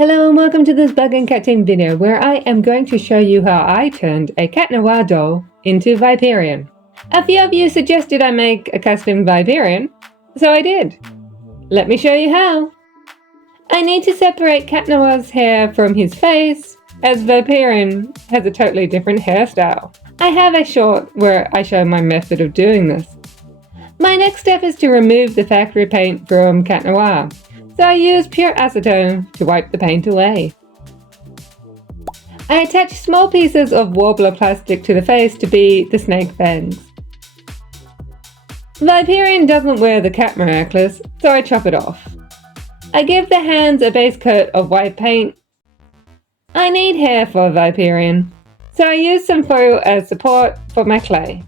Hello and welcome to this Bug and Cat Team video where I am going to show you how I turned a Cat Noir doll into Viperion. A few of you suggested I make a custom Viperion, so I did. Let me show you how. I need to separate Cat Noir's hair from his face, as Viperion has a totally different hairstyle. I have a short where I show my method of doing this. My next step is to remove the factory paint from Cat Noir. So I use pure acetone to wipe the paint away. I attach small pieces of warbler plastic to the face to be the snake fangs. Viperion doesn't wear the Cat Miraculous, so I chop it off. I give the hands a base coat of white paint. I need hair for Viperion, so I use some foil as support for my clay.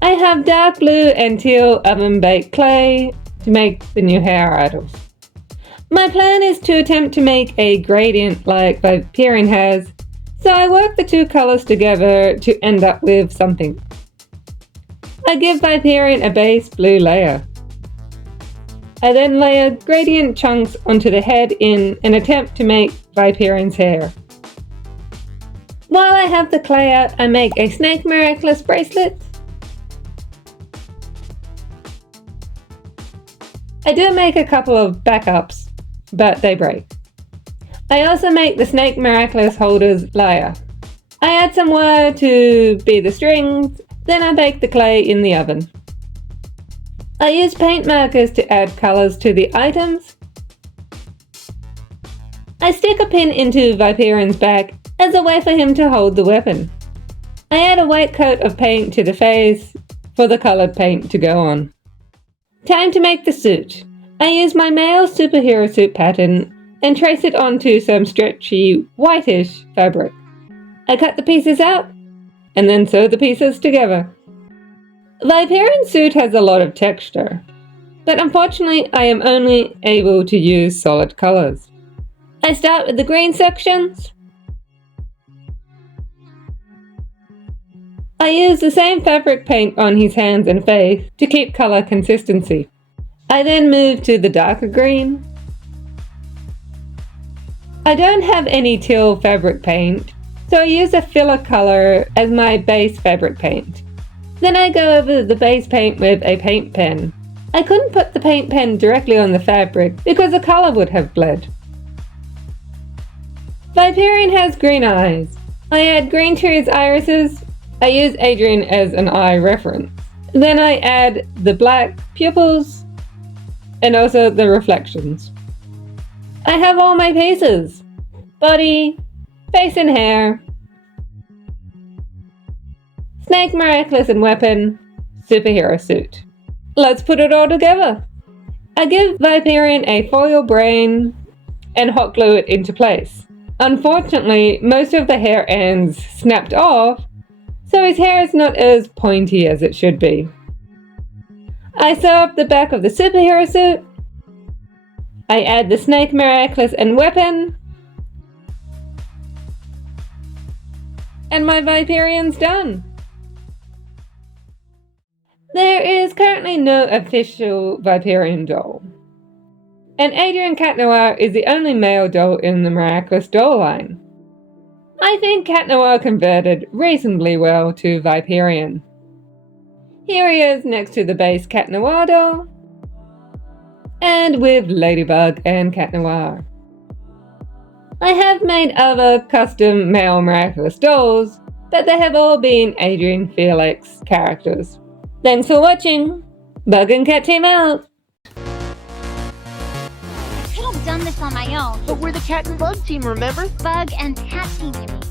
I have dark blue and teal oven-baked clay to make the new hair idols. My plan is to attempt to make a gradient like Viperion has, so I work the two colors together to end up with something. I give Viperion a base blue layer. I then layer gradient chunks onto the head in an attempt to make Viperion's hair. While I have the clay out, I make a Snake Miraculous bracelet. I do make a couple of backups, but they break. I also make the Snake Miraculous holders layer. I add some wire to be the strings, then I bake the clay in the oven. I use paint markers to add colors to the items. I stick a pin into Viperion's back as a way for him to hold the weapon. I add a white coat of paint to the face for the colored paint to go on. Time to make the suit. I use my male superhero suit pattern and trace it onto some stretchy, whitish fabric. I cut the pieces out and then sew the pieces together. Viperion's suit has a lot of texture, but unfortunately I am only able to use solid colors. I start with the green sections. I use the same fabric paint on his hands and face to keep color consistency. I then move to the darker green. I don't have any teal fabric paint, so I use a filler color as my base fabric paint. Then I go over the base paint with a paint pen. I couldn't put the paint pen directly on the fabric because the color would have bled. Viperion has green eyes. I add green to his irises. I use Adrien as an eye reference. Then I add the black pupils and also the reflections. I have all my pieces: body, face and hair, Snake Miraculous and weapon, superhero suit. Let's put it all together. I give Viperion a foil brain and hot glue it into place. Unfortunately, most of the hair ends snapped off, so his hair is not as pointy as it should be. I sew up the back of the superhero suit. I add the Snake Miraculous and weapon. And my Viperion's done. There is currently no official Viperion doll. And Adrien Cat Noir is the only male doll in the Miraculous doll line. I think Cat Noir converted reasonably well to Viperion. Here he is next to the base Cat Noir doll, and with Ladybug and Cat Noir. I have made other custom male Miraculous dolls, but they have all been Adrien Felix characters. Thanks for watching! Bug and Cat Team out! I could have done this on my own. But we're the Cat and Bug team, remember? Bug and Cat Team, you mean?